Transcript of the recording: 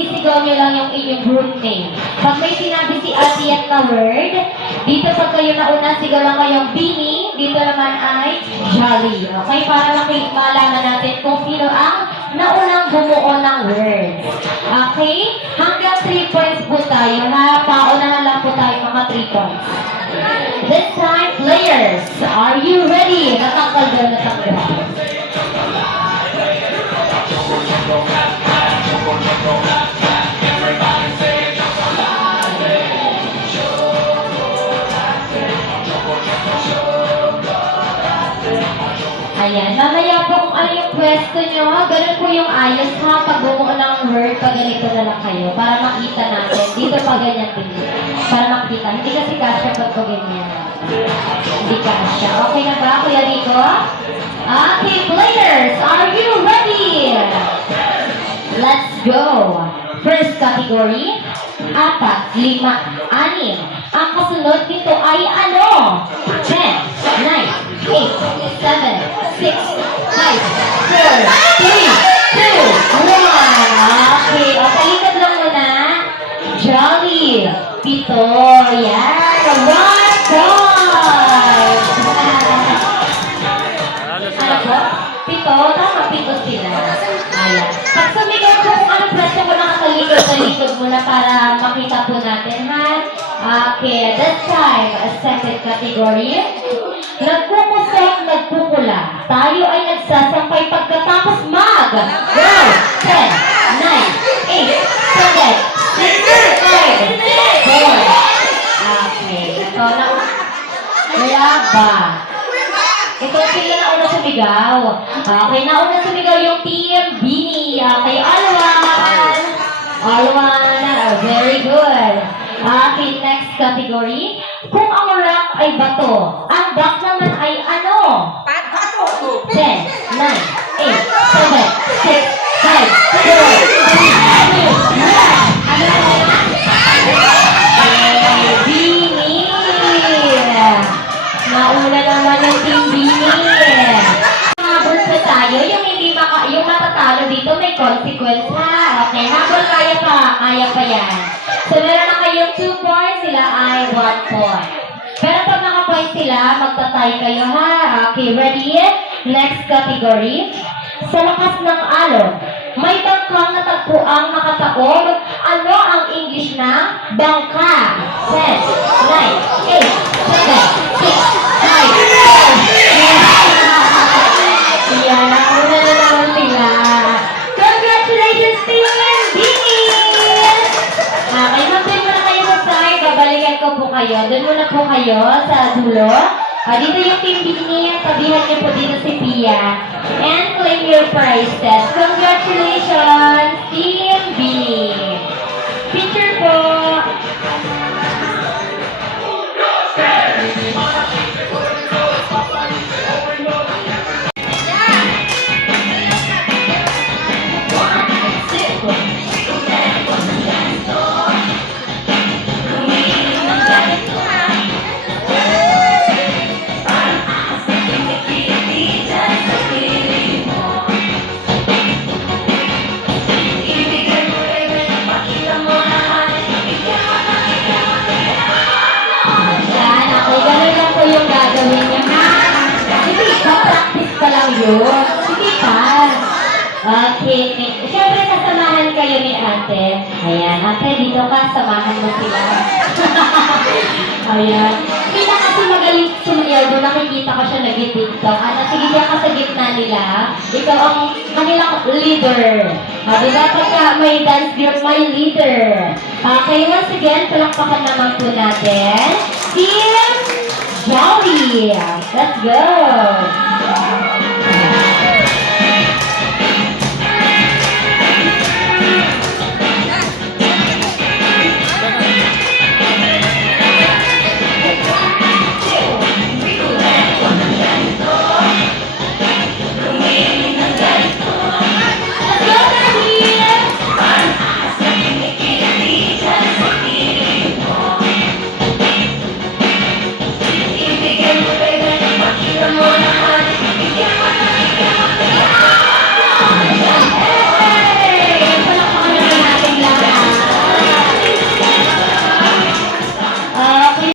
isisigaw nyo lang yung inyong group name. Pag may sinabi si Atiat na word, dito pag kayo nauna, sigaw lang kayong Bini, dito naman ay Jolly. Okay, para malaman natin kung sino ang naunang bumuo ng words. Okay? Hanggang 3 points po tayo, ha? Paunahan lang po tayo mga 3 points. This time, players, are you ready? Natanggal daw, natanggal. Ayan, mamaya po kung ano yung pwesto nyo, ganun po yung ayos ha, pag bumuo ng word, pag ganito na lang kayo, para makita natin. Dito pa ganyan din, para makita. Hindi kasi kasya pag po ganyan. Hindi kasya. Okay na ba, Kuya Rico? Okay, players, are you ready? Let's go! First category, 4, 5, 6. Ang kasunod nito ay ano? 10, 9, 8, 7, 6, 5, 4, 3, 2, 1. Okay, o talikod lang muna. Jolly. 7. Yan. 1 point. Ano po? 7. Tama, 7 sila. Ayan. Pag sumigaw ko kung anong pwesto ko nakatalikod muna para makita po natin, ha? Okay, this time, a second category. Nagkukusek, nagpupula. Tayo ay nagsasampay pagkatapos mag. Go! 10, 9, 8, 7, 6, 5, 4. Okay. Ito na. Wala ba? Ito sila na una sumigaw. Okay, nauna sumigaw yung team Bini. Okay, Alwan. Alwan. Very good. Okay, next category. Kung ang rock ay bato, ang duck naman ay ano? Bato. 10, 9, 8, 7, 6, 5, 4, 3, 2, 1. Ano na? Bini. Nauna naman yung team Bini. Habol pa tayo, yung matatalo dito may consequence ha. Okay, habol kaya pa yan. So meron na kayong 2 points, sila ay 1 point. Pero pag naka-point sila, magtatay kayo ha. Okay, ready? Next category. Sa lakas ng alon, may bangkang natagpuang nakataob. Ano ang English na bangka? 10, 9, 8, 7, 6, 5, 4. Yan, nauna na naman sila. Congratulations, Team Bini! Okay, mag-doon muna kayo sa side. Babalikan ko po kayo. Doon muna po kayo sa dulo. Dito yung Team Bini. Tabihan niyo po dito si Pia. And claim your prizes. Congratulations, Team Bini. Picture po. Hindi pa. Okay. Siyempre, kasamahan kayo ni ate. Ayan. Ate, dito ka. Samahan mo sila. Ayan. Hindi na kasi magaling sumayaw. Doon nakikita ko siya nag-tiktok. Sige, diyan ka sa gitna nila. Ikaw ang kanilang leader. Diba pagka may dance group, may leader. Okay, once again, palakpakan naman po natin. Team Jolly. Let's go.